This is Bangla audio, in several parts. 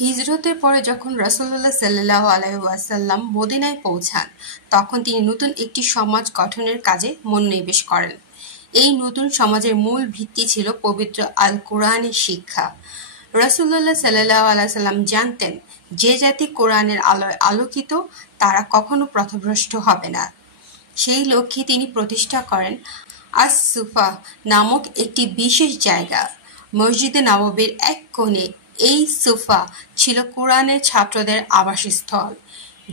হিজরতের পরে যখন রাসূলুল্লাহ সাল্লাল্লাহু আলাইহি ওয়াসাল্লাম মদিনায় পৌঁছান, তখন তিনি নতুন একটি সমাজ গঠনের কাজে মনোনিবেশ করেন। এই নতুন সমাজের মূল ভিত্তি ছিল পবিত্র আল কোরআনের শিক্ষা। রাসূলুল্লাহ সাল্লাল্লাহু আলাইহি ওয়াসাল্লাম জানতেন, যে জাতি কোরআনের আলোয় আলোকিত তারা কখনো পথভ্রষ্ট হবে না। সেই লক্ষ্যে তিনি প্রতিষ্ঠা করেন আস-সুফা নামক একটি বিশেষ জায়গা। মসজিদে নববীর এক কোণে এই সুফা ছিল কোরআনের ছাত্রদের আবাসস্থল,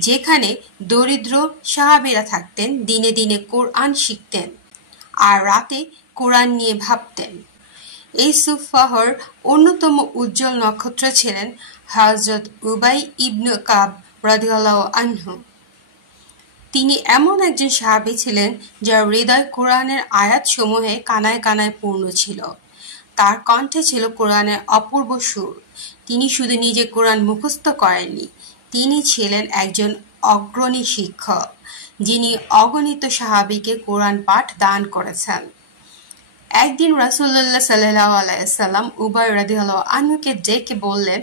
যেখানে দরিদ্র সাহাবীরা থাকতেন, দিনে দিনে কোরআন শিখতেন আর রাতে কোরআন নিয়ে ভাবতেন। এই সুফাহর অন্যতম উজ্জ্বল নক্ষত্র ছিলেন হযরত উবাই ইবনে কাব রাদিয়াল্লাহু আনহু। তিনি এমন একজন সাহাবী ছিলেন যার হৃদয় কোরআনের আয়াতসমূহে কানায় কানায় পূর্ণ ছিল। তার কণ্ঠে ছিল কোরআনের অপূর্ব সুর। তিনি শুধু নিজে কোরআন মুখস্থ করেননি, তিনি ছিলেন একজন অগ্রণী শিক্ষক, যিনি অগণিত সাহাবীকে কোরআন পাঠ দান করেছেন। একদিন রাসূলুল্লাহ সাল্লাল্লাহু আলাইহি ওয়াসাল্লাম উবাই রাদিয়াল্লাহু আনহুকে ডেকে বললেন,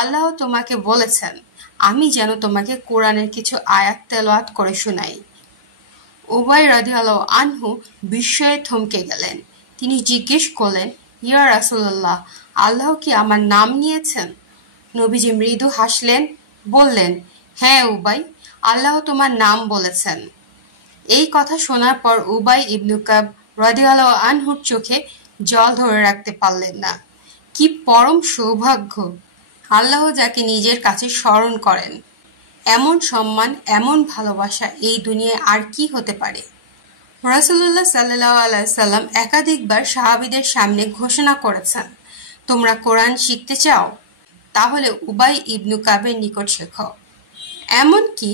আল্লাহ তোমাকে বলেছেন আমি যেন তোমাকে কোরআনের কিছু আয়াত তেলাওয়াত করে শোনাই। উবাই রাদিয়াল্লাহু আনহু বিস্ময়ে থমকে গেলেন। তিনি জিজ্ঞেস করলেন, ইয়া রাসূলুল্লাহ, আল্লাহ কি আমার নাম নিয়েছেন? নবীজি মৃদু হাসলেন, বললেন, হ্যাঁ উবাই, আল্লাহ তোমার নাম বলেছেন। এই কথা শোনার পর উবাই ইবনে কাব রাদিয়াল্লাহু আনহুর চোখে জল ধরে রাখতে পারলেন না। কি পরম সৌভাগ্য! আল্লাহ যাকে নিজের কাছে স্মরণ করেন, এমন সম্মান, এমন ভালোবাসা এই দুনিয়ায় আর কি হতে পারে? রাসূলুল্লাহ সাল্লাল্লাহু আলাইহি ওয়াসাল্লাম একাধিকবার সাহাবীদের সামনে ঘোষণা করেছেন, তোমরা কোরআন শিখতে চাও? তাহলে উবাই ইবনে কাবের নিকট শেখো। এমনকি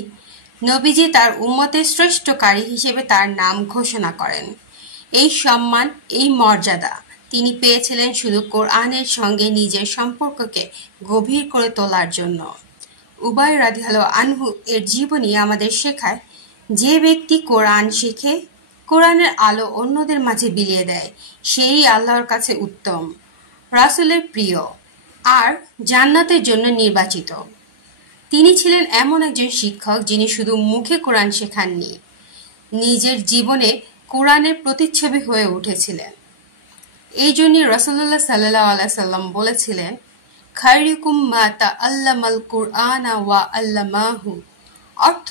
নবীজি তার উম্মতের শ্রেষ্ঠ কারি হিসেবে তার নাম ঘোষণা করেন। এই সম্মান, এই মর্যাদা তিনি পেয়েছিলেন শুধু কোরআনের সঙ্গে নিজের সম্পর্ককে গভীর করে তোলার জন্য। উবাই রাদিয়াল্লাহু আনহু এর জীবনী আমাদের শেখায়, যে ব্যক্তি কোরআন শেখে, কোরআনের আলো অন্যদের মাঝে বিলিয়ে দেয়, সেই আল্লাহর কাছে উত্তম, রাসূলের প্রিয় আর জান্নাতের জন্য নির্বাচিত। তিনি ছিলেন এমন একজন শিক্ষক যিনি শুধু মুখে কোরআন শেখাননি, নিজের জীবনে কোরআনের প্রতিচ্ছবি হয়ে উঠেছিলেন। এই জন্যই রাসূলুল্লাহ সাল্লাল্লাহু আলাইহি ওয়াসাল্লাম বলেছিলেন, খায়রুকুম মা তাআল্লামাল কুরআনা ওয়া আল্লামাহু, অর্থ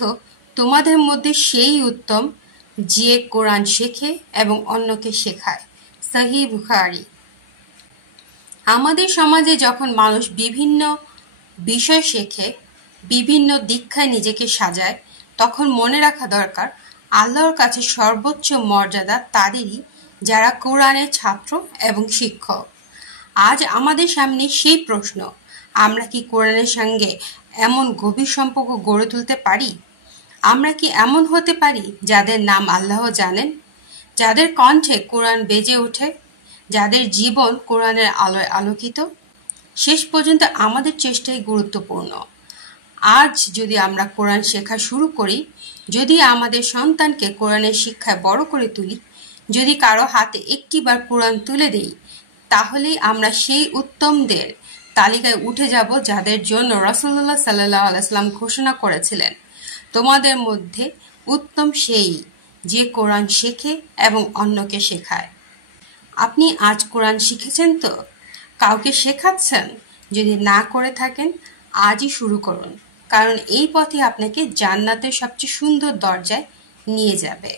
তোমাদের মধ্যে সেই উত্তম যে কোরআন শেখে এবং অন্যকে শেখায়। সহিহ বুখারী। আমাদের সমাজে যখন মানুষ বিভিন্ন বিষয় শেখে, বিভিন্ন দীক্ষায় নিজেকে সাজায়, তখন মনে রাখা দরকার আল্লাহর কাছে সর্বোচ্চ মর্যাদা তাদেরই যারা কোরআনের ছাত্র এবং শিক্ষক। আজ আমাদের সামনে সেই প্রশ্ন, আমরা কি কোরআনের সঙ্গে এমন গভীর সম্পর্ক গড়ে তুলতে পারি? আমরা কি এমন হতে পারি যাদের নাম আল্লাহ জানেন, যাদের কণ্ঠে কোরআন বেজে ওঠে, যাদের জীবন কোরআনের আলোয় আলোকিত? শেষ পর্যন্ত আমাদের চেষ্টাই গুরুত্বপূর্ণ। আজ যদি আমরা কোরআন শেখা শুরু করি, যদি আমাদের সন্তানকে কোরআনের শিক্ষায় বড় করে তুলি, যদি কারো হাতে একটিবার কোরআন তুলে দেই, তাহলেই আমরা সেই উত্তমদের তালিকায় উঠে যাব যাদের জন্য রাসূলুল্লাহ সাল্লাল্লাহু আলাইহি ওয়াসাল্লাম ঘোষণা করেছিলেন, তোমাদের মধ্যে উত্তম সেই যে কোরআন শেখে এবং অন্যকে শেখায়। আপনি আজ কোরআন শিখেছেন তো? কাউকে শেখাচ্ছেন? যদি না করে থাকেন, আজই শুরু করুন, কারণ এই পথে আপনাকে জান্নাতের সবচেয়ে সুন্দর দরজায় নিয়ে যাবে।